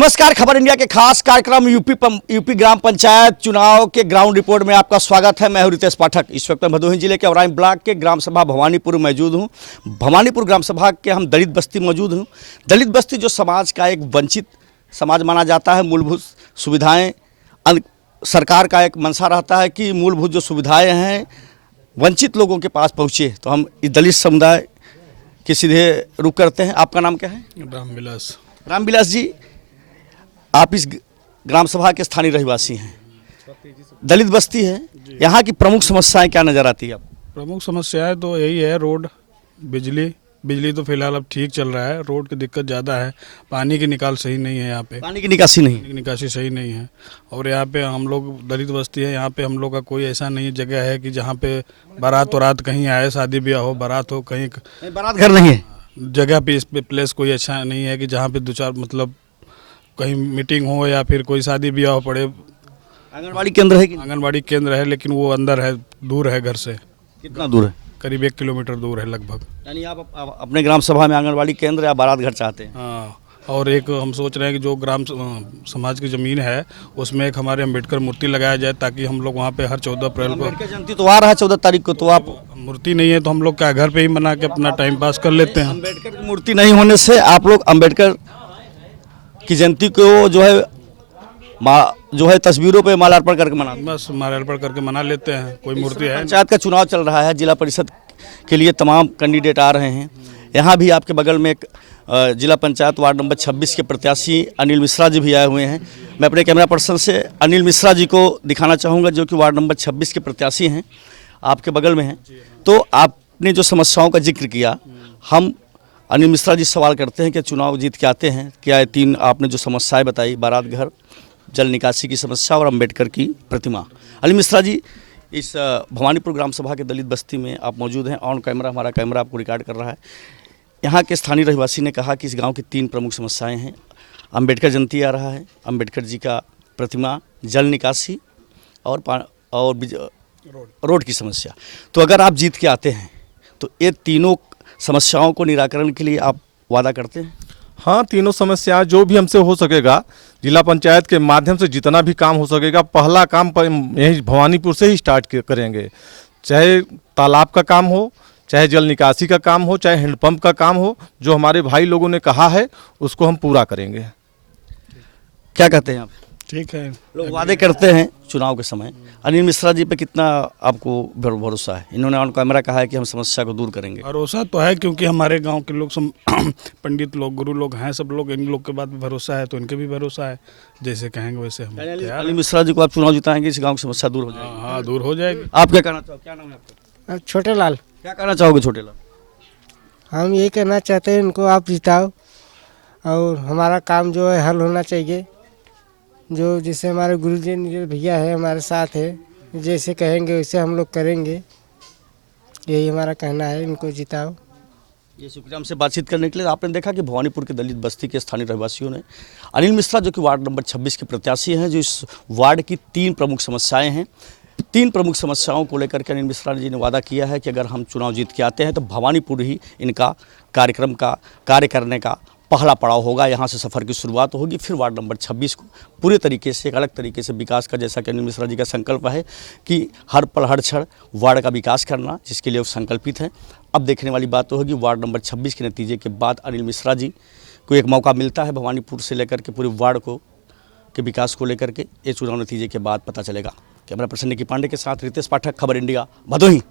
नमस्कार, खबर इंडिया के खास कार्यक्रम यूपी ग्राम पंचायत चुनाव के ग्राउंड रिपोर्ट में आपका स्वागत है। मैं हूं रितेश पाठक। इस वक्त मैं भदोही जिले के औराई ब्लॉक के ग्राम सभा भवानीपुर मौजूद हूं। भवानीपुर ग्राम सभा के हम दलित बस्ती मौजूद हूं। दलित बस्ती जो समाज का एक वंचित समाज माना जाता है। मूलभूत सुविधाएँ सरकार का एक मंशा रहता है कि मूलभूत जो सुविधाएँ हैं वंचित लोगों के पास पहुँचे। तो हम इस दलित समुदाय के सीधे रुख करते हैं। आपका नाम क्या है? रामविलास जी, आप इस ग्राम सभा के स्थानीय रहवासी हैं, दलित बस्ती है, यहाँ की प्रमुख समस्याएं क्या नजर आती है? प्रमुख समस्याएं तो यही है, रोड, बिजली तो फिलहाल अब ठीक चल रहा है, रोड की दिक्कत ज़्यादा है। पानी की निकाल सही नहीं है, यहाँ पे पानी की निकासी नहीं, निकासी सही नहीं है। और यहाँ पे हम लोग दलित बस्ती है, यहाँ पे हम लोग का कोई ऐसा नहीं जगह है कि जहाँ पे बारात कहीं आए, शादी ब्याह हो, बारात हो, कहीं बारात घर नहीं है, जगह पे इस पे प्लेस कोई अच्छा नहीं है कि जहाँ पे दो चार मतलब कहीं मीटिंग हो या फिर कोई शादी ब्याह हो पड़े। आंगनबाड़ी केंद्र है कि? आंगनबाड़ी केंद्र है, लेकिन वो अंदर है, दूर है घर से। कितना दूर है? करीब 1 किलोमीटर दूर है लगभग। यानी आप अपने ग्राम सभा में आंगनबाड़ी केंद्र या बारात घर चाहते हैं? हाँ, और एक हम सोच रहे हैं कि जो ग्राम समाज की ज़मीन है उसमें एक हमारे अम्बेडकर मूर्ति लगाया जाए, ताकि हम लोग वहाँ पे हर 14 अप्रैल को। अम्बेडकर जयंती तो आ रहा है 14 तारीख को, तो आप मूर्ति नहीं है तो हम लोग क्या घर पे ही बना के अपना टाइम पास कर लेते हैं। अम्बेडकर की मूर्ति नहीं होने से आप लोग अम्बेडकर की जयंती को जो है तस्वीरों पे माल्यार्पण करके मनाते हैं? बस माल्यार्पण करके मना लेते हैं। कोई मूर्ति है? पंचायत का चुनाव चल रहा है, जिला परिषद के लिए तमाम कैंडिडेट आ रहे हैं। यहाँ भी आपके बगल में एक जिला पंचायत वार्ड नंबर 26 के प्रत्याशी अनिल मिश्रा जी भी आए हुए हैं। मैं अपने कैमरा पर्सन से अनिल मिश्रा जी को दिखाना चाहूँगा, जो कि वार्ड नंबर 26 के प्रत्याशी हैं, आपके बगल में हैं। तो आपने जो समस्याओं का जिक्र किया, हम अनिल मिश्रा जी सवाल करते हैं कि चुनाव जीत के आते हैं, क्या ये तीन आपने जो समस्याएं बताई, बारात घर, जल निकासी की समस्या और अम्बेडकर की प्रतिमा। अनिल मिश्रा जी, इस भवानीपुर ग्राम सभा के दलित बस्ती में आप मौजूद हैं। ऑन कैमरा हमारा कैमरा आपको रिकॉर्ड कर रहा है। यहाँ के स्थानीय रहवासी ने कहा कि इस गांव की 3 प्रमुख समस्याएं हैं। अम्बेडकर जयंती आ रहा है, अम्बेडकर जी का प्रतिमा, जल निकासी और रोड की समस्या। तो अगर आप जीत के आते हैं तो ये तीनों समस्याओं को निराकरण के लिए आप वादा करते हैं? हाँ, तीनों समस्याएं जो भी हमसे हो सकेगा, जिला पंचायत के माध्यम से जितना भी काम हो सकेगा, पहला काम यही भवानीपुर से ही स्टार्ट करेंगे। चाहे तालाब का काम हो, चाहे जल निकासी का काम हो, चाहे हैंडपंप का काम हो, जो हमारे भाई लोगों ने कहा है उसको हम पूरा करेंगे। क्या कहते हैं आप? ठीक है, लोग वादे करते हैं चुनाव के समय। अनिल मिश्रा जी पे कितना आपको भरोसा है? इन्होंने ऑन कैमरा कहा है कि हम समस्या को दूर करेंगे। भरोसा तो है, क्योंकि हमारे गांव के लोग पंडित लोग, गुरु लोग हैं, सब लोग, इन लोग के बात में भरोसा है, तो इनके भी भरोसा है। जैसे कहेंगे वैसे हम। अनिल मिश्रा जी को आप चुनाव जिताएंगे, इस गाँव की समस्या दूर हो जाएगी? हाँ, दूर हो जाएगी। आप क्या कहना चाहोगे? क्या नाम है आपका? छोटे लाल। क्या कहना चाहोगे छोटे लाल? हम ये कहना चाहते हैं, इनको आप जिताओ और हमारा काम जो है हल होना चाहिए। जो जैसे हमारे गुरुजी नीरज भैया है, हमारे साथ है, जैसे कहेंगे वैसे हम लोग करेंगे। यही हमारा कहना है, इनको जिताओ। ये शुक्रिया हमसे बातचीत करने के लिए। आपने देखा कि भवानीपुर के दलित बस्ती के स्थानीय रहवासियों ने अनिल मिश्रा, जो कि वार्ड नंबर 26 के प्रत्याशी हैं, जो इस वार्ड की 3 प्रमुख समस्याएं हैं, 3 प्रमुख समस्याओं को लेकर के अनिल मिश्रा जी ने वादा किया है कि अगर हम चुनाव जीत के आते हैं तो भवानीपुर ही इनका कार्यक्रम का कार्य करने का पहला पड़ाव होगा। यहाँ से सफ़र की शुरुआत होगी, फिर वार्ड नंबर 26 को पूरे तरीके से, एक अलग तरीके से विकास का, जैसा कि अनिल मिश्रा जी का संकल्प है कि हर पल हर क्षण वार्ड का विकास करना, जिसके लिए वो संकल्पित हैं। अब देखने वाली बात तो होगी वार्ड नंबर 26 के नतीजे के बाद अनिल मिश्रा जी को एक मौका मिलता है भवानीपुर से लेकर के पूरे वार्ड को के विकास को लेकर के। ये चुनाव नतीजे के बाद पता चलेगा। कैमरा पर्सन निकी पांडे के साथ रितेश पाठक, खबर इंडिया, भदोही।